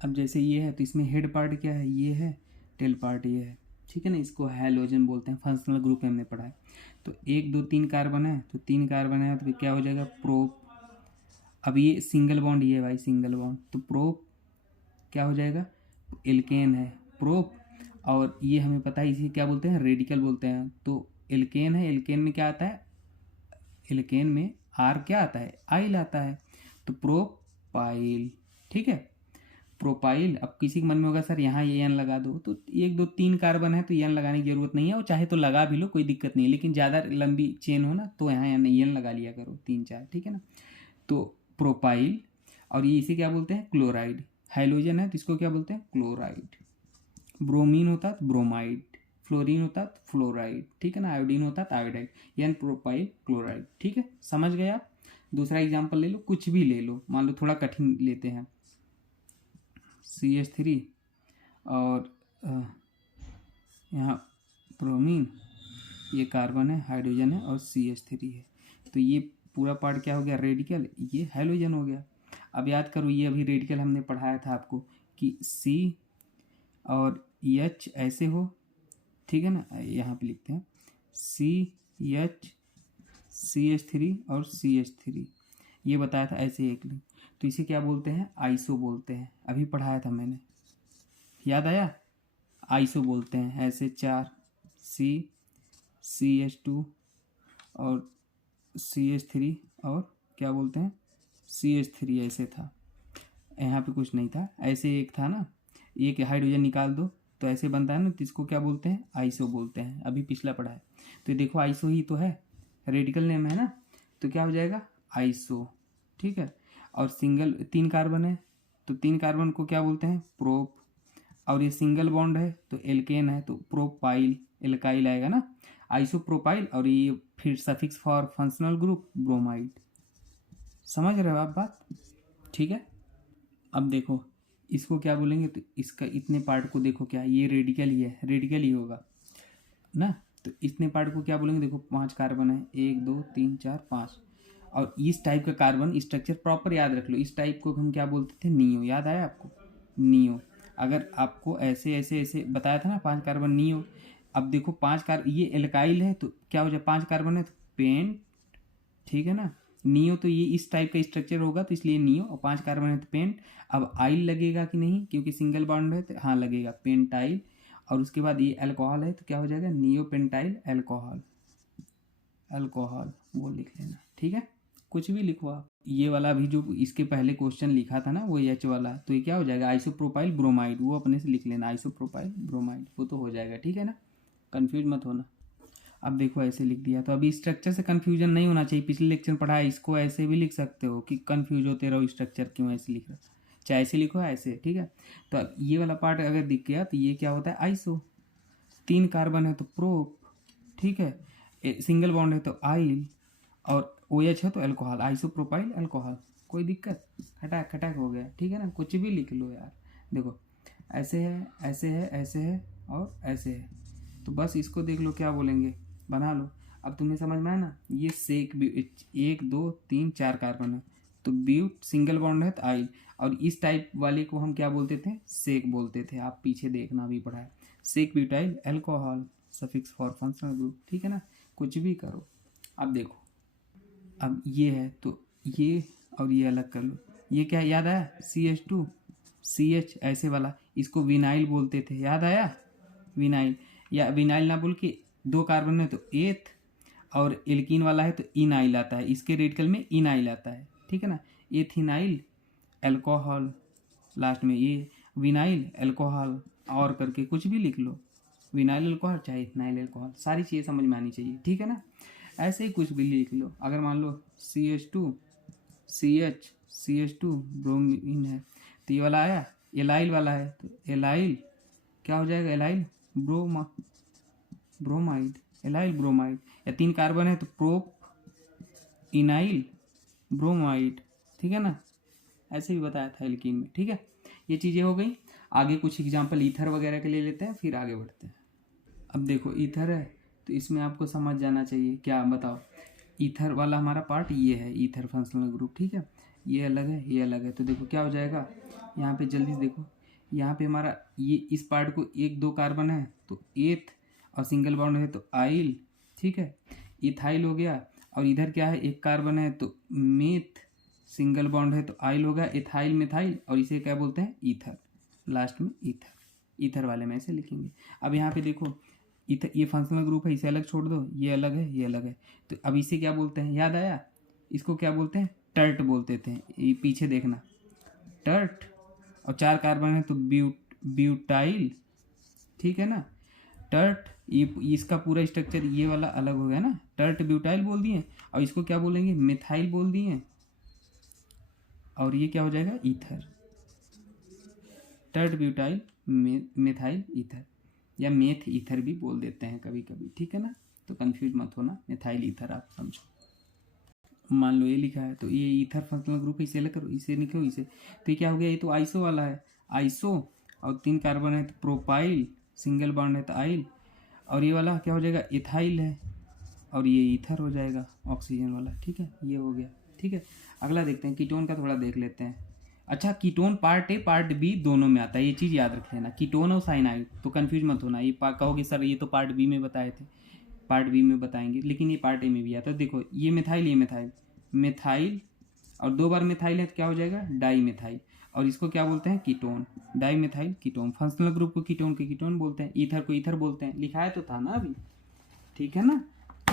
अब जैसे ये है तो इसमें हेड पार्ट क्या है, ये है, टेल पार्ट ये है, ठीक है ना। इसको हैलोजन बोलते हैं, फंक्शनल ग्रुप में हमने पढ़ा है। तो 1 2 3 कार्बन है, तो 3 कार्बन है, तो क्या हो जाएगा, प्रोप। अब ये सिंगल बॉन्ड, ये भाई सिंगल बॉन्ड, तो प्रोप क्या हो जाएगा, एल्केन है, प्रोप। और ये हमें पता है इसी क्या बोलते हैं, रेडिकल बोलते हैं। तो एल्केन है, एल्केन में क्या आता है, एल्केन में आर क्या आता है, आइल आता है, तो प्रोपाइल, ठीक है, प्रोपाइल। अब किसी के मन में होगा सर यहाँ ये एन लगा दो, तो 1 2 3 कार्बन है तो एन लगाने की जरूरत नहीं है, और चाहे तो लगा भी लो, कोई दिक्कत नहीं है, लेकिन ज़्यादा लंबी चेन हो ना तो यहाँ एन लगा लिया करो, 3 4, ठीक है ना। तो प्रोपाइल। और ये इसे क्या बोलते हैं, क्लोराइड। हाइड्रोजन है तो इसको क्या बोलते हैं, क्लोराइड। ब्रोमीन होता तो ब्रोमाइड, फ्लोरीन होता तो फ्लोराइड, ठीक है ना। आयोडीन होता तो आयोडाइड, यानी प्रोपाइल क्लोराइड, ठीक है, समझ गए आप। दूसरा एग्जांपल ले लो, कुछ भी ले लो, मान लो थोड़ा कठिन लेते हैं, CH3 और यहाँ ब्रोमीन, ये कार्बन है, हाइड्रोजन है और CH3 है। तो ये पूरा पार्ट क्या हो गया, रेडिकल, ये हैलोजन हो गया। अब याद करो, ये अभी रेडिकल हमने पढ़ाया था आपको कि C और H ऐसे हो, ठीक है ना। यहाँ पे लिखते हैं CH CH3 और CH3, ये बताया था ऐसे एक लिंक। तो इसे क्या बोलते हैं, आइसो बोलते हैं, अभी पढ़ाया था मैंने, याद आया, आइसो बोलते हैं। ऐसे 4 CH2 और CH3 और क्या बोलते हैं, CH3, ऐसे था, यहाँ पे कुछ नहीं था, ऐसे एक था ना, एक हाइड्रोजन निकाल दो तो ऐसे बनता है ना, तो इसको क्या बोलते हैं, आइसो बोलते हैं, अभी पिछला पढ़ा है। तो देखो आइसो ही तो है, रेडिकल नेम है ना, तो क्या हो जाएगा, आइसो, ठीक है। और सिंगल 3 कार्बन है तो 3 कार्बन को क्या बोलते हैं, प्रोप। और ये सिंगल बॉन्ड है तो एल्केन है तो प्रोपाइल, एल्काइल आएगा ना, आइसोप्रोपाइल। और ये फिर suffix for functional group bromide. समझ रहे हो आप बात, ठीक है। अब देखो इसको क्या बोलेंगे, तो इसका इतने पार्ट को देखो, क्या ये रेडिकल ही है, रेडिकल ही होगा ना। तो इतने पार्ट को क्या बोलेंगे, देखो 5 कार्बन है, 1 2 3 4 5, और इस टाइप का कार्बन स्ट्रक्चर प्रॉपर याद रख लो, इस टाइप को हम क्या बोलते थे, नियो। याद आया आपको, नियो। अगर आपको ऐसे ऐसे ऐसे बताया था ना 5 कार्बन नियो। अब देखो 5 कार्बन, ये एल्काइल है तो क्या हो जाए, 5 कार्बन है तो पेंट, ठीक है ना। नियो तो ये इस टाइप का स्ट्रक्चर होगा तो इसलिए नियो, और 5 कार्बन है तो पेंट। अब आइल लगेगा कि नहीं, क्योंकि सिंगल बॉन्ड है तो हाँ लगेगा, पेंटाइल। और उसके बाद ये अल्कोहल है तो क्या हो जाएगा, नियो पेंटाइल अल्कोहल, अल्कोहल वो लिख लेना, ठीक है। कुछ भी लिखो आप। ये वाला भी जो इसके पहले क्वेश्चन लिखा था ना वो एच वाला, तो ये क्या हो जाएगा, आइसोप्रोपाइल ब्रोमाइड, वो अपने से लिख लेना, आइसोप्रोपाइल ब्रोमाइड, वो तो हो जाएगा, ठीक है ना, कंफ्यूज मत होना। अब देखो ऐसे लिख दिया, तो अभी स्ट्रक्चर से कंफ्यूजन नहीं होना चाहिए। पिछले लेक्चर पढ़ा है, इसको ऐसे भी लिख सकते हो कि कंफ्यूज होते रहो, स्ट्रक्चर क्यों ऐसे लिख रहा, चाहे ऐसे लिखो ऐसे, ठीक है। तो अब ये वाला पार्ट अगर दिख गया तो ये क्या होता है, आइसो। 3 कार्बन है तो प्रोप, ठीक है। सिंगल बॉन्ड है तो आइल, और ओ एच है तो अल्कोहल, आइसोप्रोपाइल अल्कोहल। कोई दिक्कत, खटाक खटाक हो गया, ठीक है ना। कुछ भी लिख लो यार। देखो ऐसे है, ऐसे है, ऐसे है और ऐसे है, तो बस इसको देख लो क्या बोलेंगे, बना लो। अब तुम्हें समझ में आया ना, ये सेक 1 2 3 4 कार्बन है तो ब्यूट, सिंगल बॉन्ड है तो आइल, और इस टाइप वाले को हम क्या बोलते थे, सेक बोलते थे। आप पीछे देखना भी पढ़ा है, sec butyl alcohol, suffix for functional group, ठीक है ना। कुछ भी करो। अब देखो, अब ये है तो ये और ये अलग कर लो। ये क्या याद आया, CH2 CH ऐसे वाला, इसको विनाइल बोलते थे, याद आया, विनाइल। या विनाइल ना बोल के 2 कार्बन है तो एथ, और एल्कीन वाला है तो इनाइल आता है, इसके रेडिकल में इनाइल आता है, ठीक है ना। एथिनाइल अल्कोहल, लास्ट में ये विनाइल अल्कोहल, और करके कुछ भी लिख लो, विनाइल अल्कोहल चाहे इथनाइल अल्कोहल, सारी चीज़ें समझ में आनी चाहिए, ठीक है ना। ऐसे ही कुछ भी लिख लो। अगर मान लो CH2 CH2 ब्रोमीन है तो ये वाला आया, एलाइल वाला है तो एलाइल क्या हो जाएगा, एलाइल ब्रोमाइड, एलाइल ब्रोमाइड। या 3 कार्बन है तो प्रोप इनाइल ब्रोमाइड, ठीक है ना। ऐसे भी बताया था एल्कीन में, ठीक है। ये चीज़ें हो गई। आगे कुछ एग्जांपल ईथर वगैरह के ले लेते हैं, फिर आगे बढ़ते हैं। अब देखो ईथर है तो इसमें आपको समझ जाना चाहिए, क्या बताओ, ईथर वाला हमारा पार्ट ये है, ईथर फंक्शनल ग्रुप, ठीक है। ये अलग है, ये अलग है, तो देखो क्या हो जाएगा, यहाँ पे जल्दी से देखो, यहाँ पे हमारा ये इस पार्ट को 1 2 कार्बन है तो एथ, और सिंगल बॉन्ड है तो आइल, ठीक है, इथाइल हो गया। और इधर क्या है, 1 कार्बन है तो मेथ, सिंगल बॉन्ड है तो आइल हो गया, इथाइल मिथाइल, और इसे क्या बोलते हैं, ईथर, लास्ट में ईथर। ईथर वाले में ऐसे लिखेंगे। अब यहाँ पे देखो इथर, ये फंक्शनल ग्रुप है, इसे अलग छोड़ दो, ये अलग है, ये अलग है, तो अब इसे क्या बोलते हैं, याद आया, इसको क्या बोलते हैं, टर्ट बोलते थे। ये पीछे देखना, टर्ट, और 4 कार्बन है तो ब्यूटाइल, ठीक है ना। टर्ट, ये इसका पूरा स्ट्रक्चर ये वाला अलग हो गया ना, टर्ट ब्यूटाइल बोल दिए, और इसको क्या बोलेंगे, मिथाइल बोल दिए, और ये क्या हो जाएगा, ether, tert butyl methyl ether, या मेथ ईथर भी बोल देते हैं कभी कभी, ठीक है ना। तो कंफ्यूज मत होना, मिथाइल ईथर आप समझो। मान लो ये लिखा है तो ये ईथर फंक्शनल ग्रुप है, इसे अलग करो, इसे लिखो, इसे, तो ये क्या हो गया, ये तो आइसो वाला है, आइसो, और 3 कार्बन है तो प्रोपाइल, सिंगल बॉन्ड है तो आइल, और ये वाला क्या हो जाएगा, इथाइल है, और ये ईथर हो जाएगा ऑक्सीजन वाला, ठीक है। ये हो गया, ठीक है। अगला देखते हैं, कीटोन का थोड़ा देख लेते हैं। अच्छा, ketone part A part B दोनों में आता है, ये चीज़ याद रख लेना, कीटोन और साइनाइड, तो कंफ्यूज मत होना। ये कहोगे सर ये तो पार्ट बी में बताए थे, पार्ट बी में बताएंगे, लेकिन ये पार्ट ए में भी आता है। देखो ये मिथाइल, ये मिथाइल, मिथाइल, और 2 बार मिथाइल है तो क्या हो जाएगा, डाई मिथाइल, और इसको क्या बोलते हैं, ketone, di methyl ketone. Functional group को कीटोन के कीटोन बोलते हैं, ईथर को ईथर बोलते हैं, लिखाया तो था ना अभी, ठीक है ना।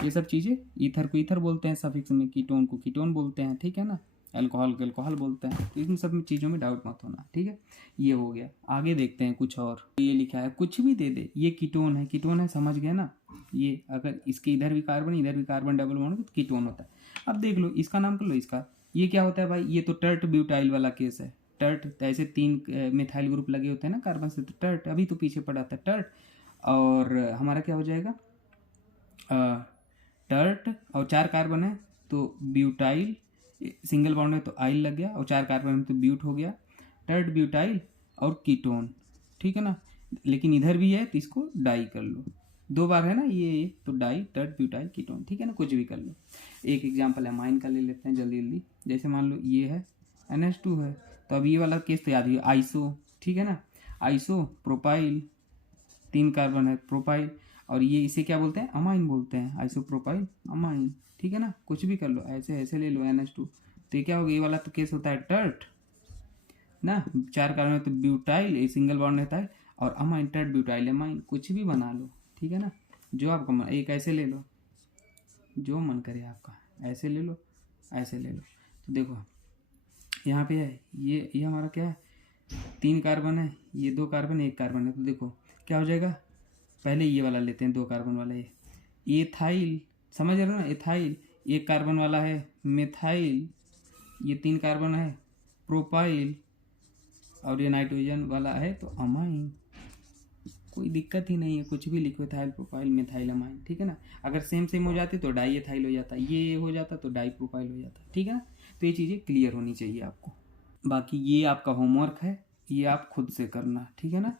ये सब चीज़ें, ईथर को ईथर बोलते हैं सफिक्स में, कीटोन को कीटोन बोलते हैं, ठीक है ना, अल्कोहल को अल्कोहल बोलते हैं। तो इन सब चीज़ों में डाउट मत होना, ठीक है। ये हो गया। आगे देखते हैं कुछ और, ये लिखा है, कुछ भी दे दे, ये कीटोन है, कीटोन है, समझ गए ना। ये अगर इसके इधर भी कार्बन डबल बॉन्ड तो कीटोन होता है। अब देख लो इसका नाम कर लो, इसका ये क्या होता है भाई, ये तो टर्ट ब्यूटाइल वाला केस है। टर्ट तो ऐसे 3 मिथाइल ग्रुप लगे होते हैं ना कार्बन से, तो टर्ट, अभी तो पीछे पड़ा था टर्ट, और हमारा क्या हो जाएगा, टर्ट, और 4 कार्बन है तो ब्यूटाइल, सिंगल बॉन्ड है तो आइल लग गया, और 4 कार्बन है तो ब्यूट हो गया, टर्ट ब्यूटाइल और कीटोन, ठीक है ना। लेकिन इधर भी है तो इसको डाई कर लो, 2 बार है ना ये, तो डाई टर्ड ब्यूटाइल कीटोन, ठीक है ना, कुछ भी कर लो। एक एग्जांपल अमाइन का ले लेते हैं जल्दी जल्दी। जैसे मान लो ये है NH2 है, तो अब ये वाला केस तो याद है, आइसो, ठीक है ना, आइसो प्रोपाइल, 3 कार्बन है प्रोपाइल, और ये इसे क्या बोलते हैं, अमाइन बोलते हैं, आइसोप्रोपाइल अमाइन, ठीक है ना, कुछ भी कर लो, ऐसे ऐसे ले लो NH2, तो ये क्या होगा, ये वाला तो केस होता है टर्ट ना, 4 कार्बन है तो ब्यूटाइल, ये सिंगल बॉन्ड रहता है, और अमाइन टर्ट ब्यूटाइल अमाइन, कुछ भी बना लो, ठीक है ना, जो आपका मन, एक ऐसे ले लो, जो मन करे आपका, ऐसे ले लो, ऐसे ले लो। तो देखो यहाँ पे है ये हमारा क्या है, 3 कार्बन है, ये 2 कार्बन 1 कार्बन है, तो देखो क्या हो जाएगा, पहले ये वाला लेते हैं 2 कार्बन वाला, ये एथाइल, समझ रहे हो ना, एथाइल, 1 कार्बन वाला है मेथाइल, ये 3 कार्बन है प्रोपाइल, और ये नाइट्रोजन वाला है तो अमाइन, कोई दिक्कत ही नहीं है, कुछ भी लिखो, एथाइल प्रोपाइल मेथाइल अमाइन, ठीक है ना। अगर सेम सेम हो जाती तो डाई एथाइल हो जाता, ये हो जाता तो डाई प्रोपाइल हो जाता, ठीक है ना। तो ये चीज़ें क्लियर होनी चाहिए आपको। बाकी ये आपका होमवर्क है, ये आप खुद से करना, ठीक है ना,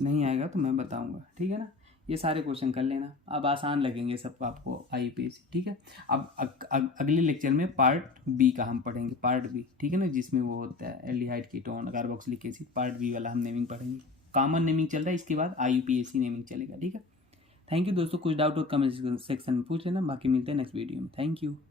नहीं आएगा तो मैं बताऊंगा, ठीक है ना। ये सारे क्वेश्चन कर लेना, अब आसान लगेंगे सब आपको IUPAC, ठीक है। अब अगले लेक्चर में पार्ट बी का हम पढ़ेंगे, पार्ट बी, ठीक है ना, जिसमें वो होता है aldehyde ketone carboxylic acid, part B वाला हम नेमिंग पढ़ेंगे। कॉमन नेमिंग चल रहा है, इसके बाद IUPAC नेमिंग चलेगा, ठीक है। थैंक यू दोस्तों, कुछ डाउट हो कमेंट सेक्शन में पूछ लेना, बाकी मिलते हैं नेक्स्ट वीडियो में, थैंक यू।